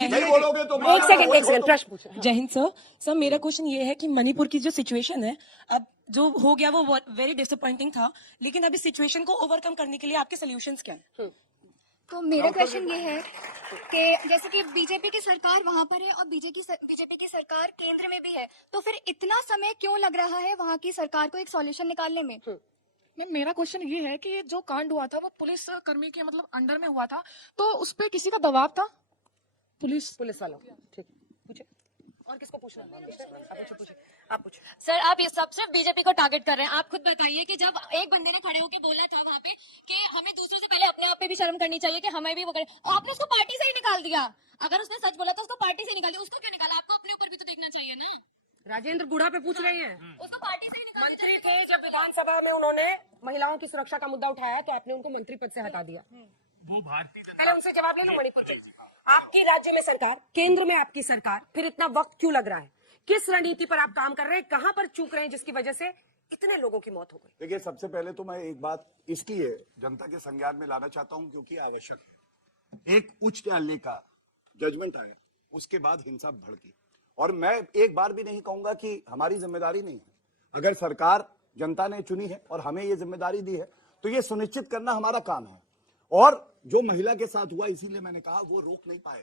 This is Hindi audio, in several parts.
नहीं बोलोगे तो एक सेकंड प्रश्न पूछो। जय हिंद सर। सर मेरा क्वेश्चन ये है कि मणिपुर की जो सिचुएशन है, अब जो हो गया वो वेरी डिसअपॉइंटिंग था, लेकिन अब इस सिचुएशन को ओवरकम करने के लिए आपके सोल्यूशंस क्या हैं? तो मेरा क्वेश्चन ये है कि जैसे कि बीजेपी की सरकार वहां पर है और बीजेपी की सरकार केंद्र में भी है, तो फिर इतना समय क्यों लग रहा है वहां की सरकार को एक सॉल्यूशन निकालने में? मैम मेरा क्वेश्चन ये है कि जो कांड हुआ था वो पुलिस कर्मी के मतलब अंडर में हुआ था, तो उस पर किसी का दबाव था? पुलिस वालों। ठीक, पूछे और किसको पूछना? आप पूछे। सर आप ये सब सिर्फ बीजेपी को टारगेट कर रहे हैं। आप खुद बताइए कि जब एक बंदे ने खड़े होकर बोला था वहाँ पे कि हमें दूसरों से पहले अपने आप पे भी शर्म करनी चाहिए कि हमें भी वो करे, आपने उसको पार्टी से ही निकाल दिया। अगर उसने सच बोला तो उसको पार्टी से निकाल दिया, उसको क्यों निकाला? आपको अपने ऊपर भी तो देखना चाहिए ना। राजेंद्र गुड़ा पे पूछ रही हैं। उसको पार्टी से ही निकाल मंत्री थे जब विधानसभा में उन्होंने महिलाओं की सुरक्षा का मुद्दा उठाया तो आपने उनको मंत्री पद से हटा दिया। वो भारतीय पहले उनसे जवाब ले लो। मणिपुर से आपकी राज्य में सरकार, केंद्र में आपकी सरकार, फिर इतना वक्त क्यों लग रहा है? किस रणनीति पर आप काम कर रहे हैं? कहां पर चूक रहे हैं जिसकी वजह से इतने लोगों की मौत हो गई? देखिए, सबसे पहले तो मैं एक बात इसलिए जनता के संज्ञान में लाना चाहता हूं क्योंकि आवश्यक है। एक उच्च न्यायालय का जजमेंट आया, उसके बाद हिंसा भड़की, और मैं एक बार भी नहीं कहूंगा कि हमारी जिम्मेदारी नहीं है। अगर सरकार जनता ने चुनी है और हमें ये जिम्मेदारी दी है तो ये सुनिश्चित करना हमारा काम है। और जो महिला के साथ हुआ, इसीलिए मैंने कहा वो रोक नहीं पाए।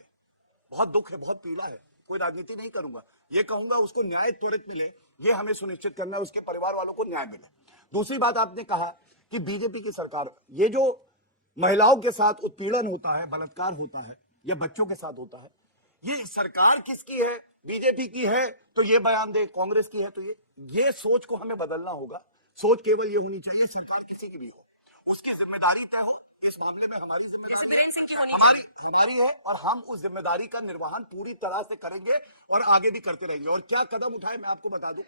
बहुत दुख है, बहुत पीड़ा है। कोई राजनीति नहीं करूंगा, ये कहूंगा उसको न्याय त्वरित मिले, ये हमें सुनिश्चित करना है, उसके परिवार वालों को न्याय मिले। दूसरी बात, आपने कहा कि बीजेपी की सरकार, ये जो महिलाओं के साथ उत्पीड़न होता है, बलात्कार होता है, या बच्चों के साथ होता है, ये सरकार किसकी है? बीजेपी की है तो ये बयान दे, कांग्रेस की है तो ये सोच को हमें बदलना होगा। सोच केवल ये होनी चाहिए, सरकार किसी की भी हो, उसकी जिम्मेदारी तय हो। इस मामले में हमारी जिम्मेदारी हमारी है और हम उस जिम्मेदारी का निर्वहन पूरी तरह से करेंगे और आगे भी करते रहेंगे। और क्या कदम उठाए मैं आपको बता दूं,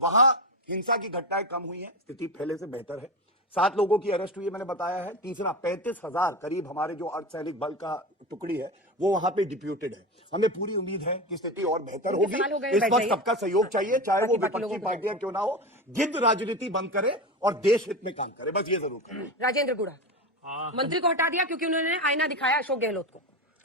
वहां हिंसा की घटनाएं कम हुई हैं, स्थिति पहले से बेहतर है। 7 लोगों की अरेस्ट हुई है, मैंने बताया है। तीसरा, 35,000 करीब हमारे जो अर्धसैनिक बल का टुकड़ी है वो वहां पे डिप्यूटेड है। हमें पूरी उम्मीद है कि स्थिति और बेहतर होगी। इस वक्त सबका सहयोग चाहिए, चाहे वो विपक्षी पार्टियां क्यों ना हो। गिद्ध राजनीति बंद करे और देश हित में काम करे, बस ये जरूर करें। राजेंद्र गुड़ा मंत्री को हटा दिया क्योंकि उन्होंने आईना दिखाया अशोक गहलोत को।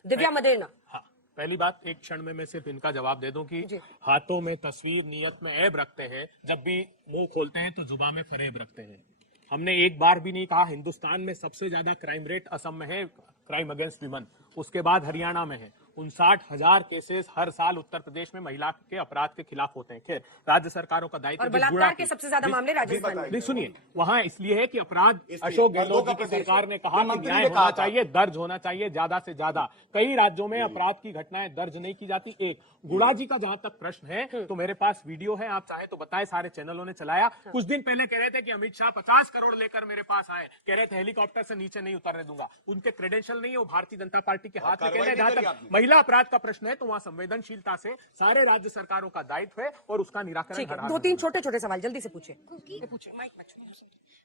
दिव्या मदेरना। हाँ, पहली बात, एक क्षण में मैं सिर्फ इनका जवाब दे दूं कि हाथों में तस्वीर, नियत में ऐब रखते हैं, जब भी मुंह खोलते हैं तो जुबान में फरेब रखते हैं। हमने एक बार भी नहीं कहा हिंदुस्तान में सबसे ज्यादा क्राइम रेट असम में है, क्राइम अगेंस्ट विमेन, उसके बाद हरियाणा में है। 59,000 केसेस हर साल उत्तर प्रदेश में महिला के अपराध के खिलाफ होते हैं। खैर, राज्य सरकारों का दायित्व, और बलात्कार के सबसे ज्यादा मामले राजस्थान में। नहीं, सुनिए, वहां इसलिए है कि अपराध, अशोक गहलोत जी की सरकार ने कहा कि न्याय होना चाहिए, दर्ज होना चाहिए ज्यादा से ज्यादा। कई राज्यों में अपराध की घटनाएं दर्ज नहीं की जाती। एक गुड़ा जी का जहां तक प्रश्न है, तो मेरे पास वीडियो है, आप चाहे तो बताएं, सारे चैनलों ने चलाया। कुछ दिन पहले कह रहे थे कि अमित शाह 50 करोड़ लेकर मेरे पास आए, कह रहे थे हेलीकॉप्टर से नीचे नहीं उतरने दूंगा। उनके क्रेडेंशियल नहीं है, वो भारतीय जनता पार्टी के हाथ में। कह रहे हैं जहां तक महिला अपराध का प्रश्न है तो वहां संवेदनशीलता से सारे राज्य सरकारों का दायित्व है और उसका निराकरण। 2-3 छोटे-छोटे सवाल जल्दी से पूछिए।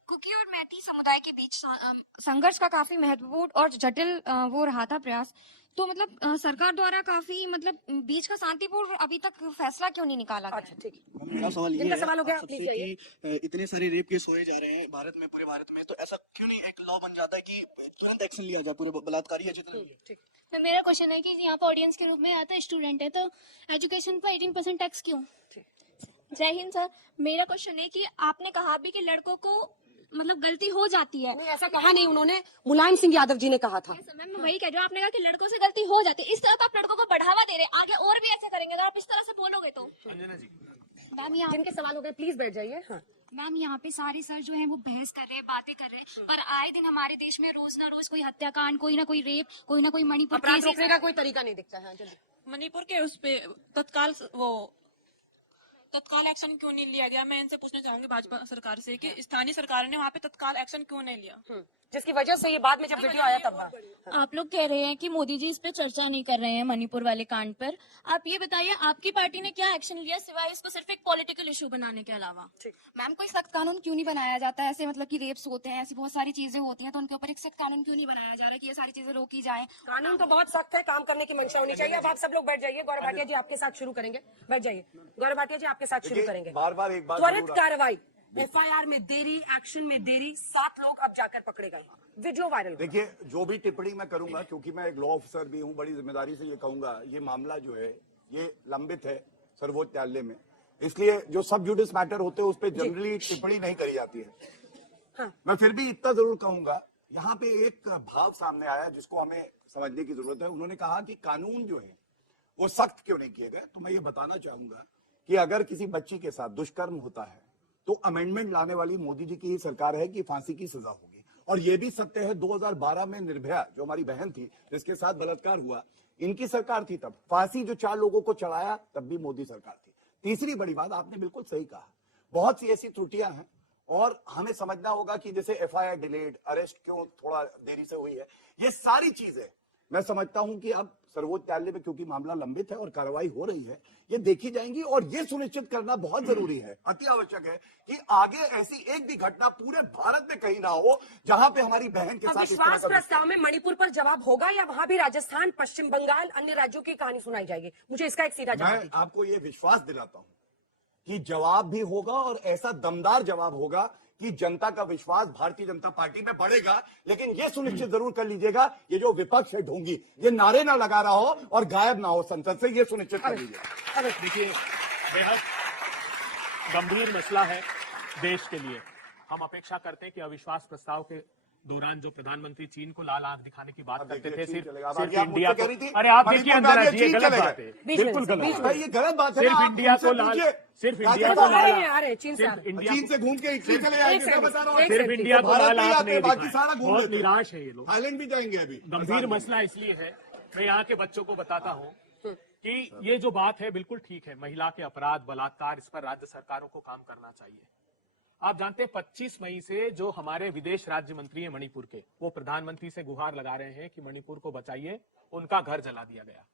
कुकी और मैती समुदाय के बीच संघर्ष का काफी महत्वपूर्ण और जटिल वो रहा था प्रयास, तो मतलब सरकार द्वारा काफी मतलब बीच का शांतिपूर्ण अभी तक फैसला क्यों नहीं निकाला गया? अच्छा, ठीक। मेरा सवाल ये जिनका सवाल हो गया, आपसे प्लीज जाइए। कि इतने सारे रेप केस होए जा रहे हैं भारत में, पूरे भारत में, तो ऐसा क्यों नहीं एक लॉ बन जाता है कि तुरंत एक्शन लिया जाए पूरे बलात्कारी है जितने भी? तो मेरा क्वेश्चन है कि यहाँ पर ऑडियंस के रूप में आता है स्टूडेंट है, तो एजुकेशन पर 18% टैक्स क्यों? जय हिंद सर। मेरा क्वेश्चन है कि आपने कहा भी कि लड़कों को मतलब गलती हो जाती है। नहीं, ऐसा कहा नहीं उन्होंने, मुलायम सिंह यादव जी ने कहा था। मैम मैं वही कह रही हूँ, आपने कहा कि लड़कों से गलती हो जाती है, इस तरह तो आप लड़कों को बढ़ावा दे रहे हैं, आगे और भी ऐसे करेंगे अगर आप इस तरह से बोलोगे तो। मैम यहाँ जिनके सवाल हो गए प्लीज बैठ जाइए। हाँ। मैम यहाँ पे सारे सर जो है वो बहस कर रहे हैं, बातें कर रहे हैं, पर आए दिन हमारे देश में रोज ना रोज कोई हत्याकांड, कोई ना कोई रेप, कोई ना कोई मणिपुर अपराध रोकने का कोई तरीका नहीं दिखता है। जल्दी। मणिपुर के उस पे तत्काल एक्शन क्यों नहीं लिया गया? मैं इनसे पूछना चाहूंगी भाजपा सरकार से कि स्थानीय सरकार ने वहाँ पे तत्काल एक्शन क्यों नहीं लिया, जिसकी वजह से ये बाद में जब वीडियो आया तब। आप लोग कह रहे हैं कि मोदी जी इस पे चर्चा नहीं कर रहे हैं मणिपुर वाले कांड पर। आप ये बताइए आपकी पार्टी ने क्या एक्शन लिया सिवाय इसको सिर्फ एक पॉलिटिकल इशू बनाने के अलावा? मैम कोई सख्त कानून क्यों नहीं बनाया जाता है? ऐसे मतलब कि रेप्स होते हैं, ऐसी बहुत सारी चीजें होती हैं, तो उनके ऊपर एक सख्त कानून क्यों नहीं बनाया जा रहा कि ये सारी चीजें रोकी जाए? कानून तो बहुत सख्त है, काम करने की मंशा होनी चाहिए। अब आप सब लोग बैठ जाइए। गौरव भाटिया जी आपके साथ शुरू करेंगे, बैठ जाइए। गौरव भाटिया जी आपके साथ शुरू करेंगे। बार बार एक बात त्वरित कार्रवाई, FIR में देरी, एक्शन में देरी, 7 लोग अब जाकर पकड़े गए, वीडियो वायरल हुआ। देखिए, जो भी टिप्पणी मैं करूंगा, क्योंकि मैं एक लॉ ऑफिसर भी हूं, बड़ी जिम्मेदारी से ये कहूंगा, ये मामला जो है ये लंबित है सर्वोच्च न्यायालय में, इसलिए जो सब जुडिस मैटर होते हैं उस पर जनरली टिप्पणी नहीं करी जाती है। हाँ। मैं फिर भी इतना जरूर कहूंगा, यहाँ पे एक भाव सामने आया जिसको हमें समझने की जरूरत है। उन्होंने कहा कि कानून जो है वो सख्त क्यों नहीं किए गए, तो मैं ये बताना चाहूंगा कि अगर किसी बच्ची के साथ दुष्कर्म होता है तो अमेंडमेंट लाने वाली मोदी जी की ही सरकार है कि फांसी की सजा होगी। और यह भी सत्य है, 2012 में निर्भया जो हमारी बहन थी जिसके साथ बलात्कार हुआ, इनकी सरकार थी तब, फांसी जो 4 लोगों को चढ़ाया तब भी मोदी सरकार थी। तीसरी बड़ी बात, आपने बिल्कुल सही कहा, बहुत सी ऐसी त्रुटियां हैं और हमें समझना होगा कि जैसे FIR डिलेड, अरेस्ट क्यों थोड़ा देरी से हुई है, ये सारी चीजें मैं समझता हूं कि अब सर्वोच्च न्यायालय में क्योंकि मामला लंबित है और कार्रवाई हो रही है, ये देखी जाएंगी और ये सुनिश्चित करना बहुत जरूरी है, अति आवश्यक है कि आगे ऐसी एक भी घटना पूरे भारत में कहीं ना हो जहां पे हमारी बहन के साथ इस तरह विश्वास का प्रस्ताव में मणिपुर पर जवाब होगा या वहां भी राजस्थान, पश्चिम बंगाल, अन्य राज्यों की कहानी सुनाई जाएगी? मुझे इसका एक सीधा जवाब मैं दीजिए। आपको ये विश्वास दिलाता हूं कि जवाब भी होगा और ऐसा दमदार जवाब होगा कि जनता का विश्वास भारतीय जनता पार्टी में बढ़ेगा। लेकिन ये सुनिश्चित जरूर कर लीजिएगा, ये जो विपक्ष है ढोंगी, ये नारे ना लगा रहा हो और गायब ना हो संसद से, ये सुनिश्चित कर लीजिएगा। देखिए, बेहद गंभीर मसला है देश के लिए। हम अपेक्षा करते हैं कि अविश्वास प्रस्ताव के दौरान जो प्रधानमंत्री चीन को लाल आंख दिखाने की बात करते थे, सिर्फ इंडिया को, अरे आप देखिए अंदर है, ये गलत बात है, बिल्कुल गलत बात है। ये गलत बात है, सिर्फ इंडिया को लाल, सिर्फ इंडिया को लाल, चीन से आ रहे हैं। इंडिया चीन से घूम के इटली चले जाएंगे, मैं बता रहा हूं। सिर्फ इंडिया को लाल आंख नहीं बाकी दिखाया। सारा घूम बहुत लेते हैं। निराश है ये लोग। थाईलैंड भी जाएंगे अभी। गंभीर मसला इसलिए है, मैं यहाँ के बच्चों को बताता हूँ कि ये जो बात है बिल्कुल ठीक है, महिला के अपराध, बलात्कार, इस पर राज्य सरकारों को काम करना चाहिए। आप जानते हैं 25 मई से जो हमारे विदेश राज्य मंत्री हैं मणिपुर के, वो प्रधानमंत्री से गुहार लगा रहे हैं कि मणिपुर को बचाइए, उनका घर जला दिया गया।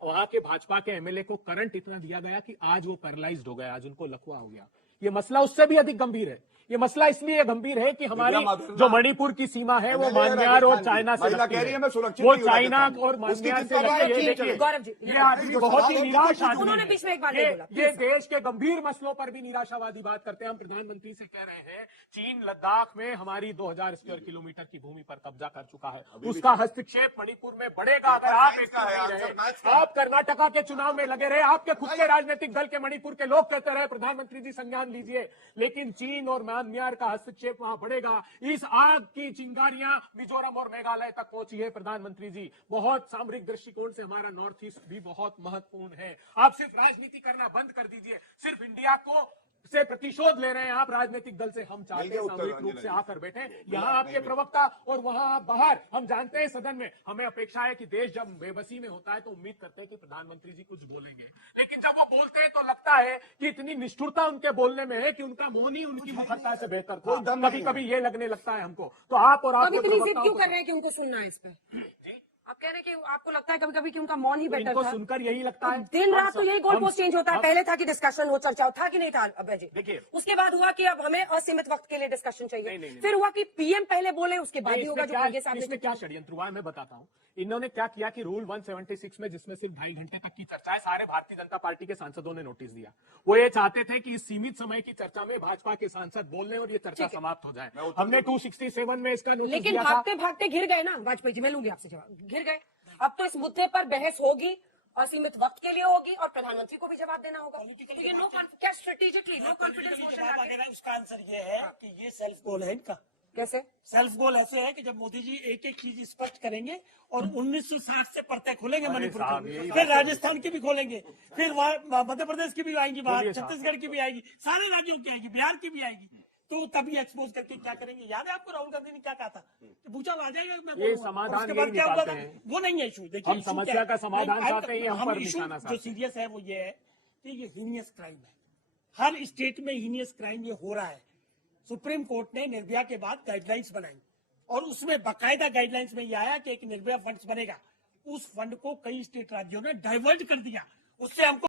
वहां के भाजपा के MLA को करंट इतना दिया गया कि आज वो पैरालाइज्ड हो गया, आज उनको लकवा हो गया। ये मसला उससे भी अधिक गंभीर है। ये मसला इसलिए गंभीर है कि हमारी जो मणिपुर की सीमा है वो म्यांमार और चाइना से लगती है। वो चाइना और म्यांमार से लगती है। देखिए, गौरव जी, ये आदमी बहुत ही निराश आदमी उन्होंने है। बीच में एक बात नहीं बोला। ये देश के गंभीर मसलों पर भी निराशावादी बात करते हैं। हम प्रधानमंत्री से कह रहे हैं, चीन लद्दाख में हमारी 2000 स्क्वायर किलोमीटर की भूमि पर कब्जा कर चुका है, उसका हस्तक्षेप मणिपुर में बढ़ेगा अगर आप एक रहे। आप कर्नाटका के चुनाव में लगे रहे, आपके खुद के राजनीतिक दल के मणिपुर के लोग कहते रहे प्रधानमंत्री जी संज्ञान लीजिए, लेकिन चीन और म्यांमार का हस्तक्षेप वहां बढ़ेगा। इस आग की चिंगारियां मिजोरम और मेघालय तक पहुंची है। प्रधानमंत्री जी, बहुत सामरिक दृष्टिकोण से हमारा नॉर्थ ईस्ट भी बहुत महत्वपूर्ण है। आप सिर्फ राजनीति करना बंद कर दीजिए, सिर्फ इंडिया को से प्रतिशोध ले रहे हैं आप राजनीतिक दल से। हम चाहते हैं सामूहिक रूप से आकर बैठे, यहाँ आपके प्रवक्ता और वहां आप बाहर। हम जानते हैं सदन में हमें अपेक्षा है कि देश जब बेबसी में होता है तो उम्मीद करते हैं कि प्रधानमंत्री जी कुछ बोलेंगे, लेकिन जब वो बोलते हैं तो लगता है कि इतनी निष्ठुरता उनके बोलने में है कि उनका मौन ही उनकी मुखरता से बेहतर था। कभी कभी ये लगने लगता है हमको। तो आप और अब आप इतनी जिद क्यों कर रहे हैं कि उनको सुनना है इस पे? आप कह रहे हैं कि आपको लगता है कभी कभी कि उनका मौन ही बेटर इनको था। सुनकर यही लगता है। दिन रात तो यही गोल पोस्ट चेंज होता है। पहले था कि डिस्कशन हो, चर्चा हो, था कि नहीं था अभय जी? देखिए, उसके बाद हुआ कि अब हमें असीमित वक्त के लिए डिस्कशन चाहिए। नहीं। फिर हुआ कि PM पहले बोले, उसके बाद ही होगा जो आगे सामने। इसमें क्या षड्यंत्र हुआ है मैं बताता हूँ। इन्होंने क्या किया कि रूल 176 में, जिसमें सिर्फ 2.5 घंटे तक की चर्चा है, सारे भारतीय जनता पार्टी के सांसदों ने नोटिस दिया। वो ये चाहते थे कि इस सीमित समय की चर्चा में भाजपा के सांसद बोल लें और ये चर्चा समाप्त हो जाए। हमने 267 में इसका नोटिस लेकिन दिया था। भागते भागते घिर गए ना वाजपेयी जी। मैं लूंगी आपसे जवाब, घिर गए। अब तो इस मुद्दे पर बहस होगी, असीमित वक्त के लिए होगी और प्रधानमंत्री को भी जवाब देना होगा। तो ये क्या स्ट्रेटेजिकली नो कॉन्फिडेंस मोशन उसका आंसर ये है कि ये सेल्फ गोल है इनका। कैसे सेल्फ गोल ऐसे है कि जब मोदी जी एक एक चीज स्पष्ट करेंगे और 1960 से परतें खोलेंगे मणिपुर की, फिर राजस्थान की भी खोलेंगे, फिर वहाँ मध्य प्रदेश की भी आएंगी बात, छत्तीसगढ़ की भी आएगी, सारे राज्यों की आएगी, बिहार की भी आएगी। तो तभी एक्सपोज करके क्या करेंगे? याद है आपको राहुल गांधी ने क्या कहा था? तो पूछा आ जाएगा, मैं ये समाधान उसके बाद यही क्या हुआ निकालते था? हैं। वो नहीं है इशू। देखिए, हम समस्या का समाधान चाहते हैं, हम पर निशाना जो साधते हैं। सीरियस है वो ये है कि ये हीनियस क्राइम है। हर स्टेट में हीनियस क्राइम ये हो रहा है। सुप्रीम कोर्ट ने निर्भया के बाद गाइडलाइंस बनाई और उसमें बाकायदा गाइडलाइंस में ये आया कि एक निर्भया फंड बनेगा। उस फंड को कई स्टेट राज्यों ने डाइवर्ट कर दिया। उससे हमको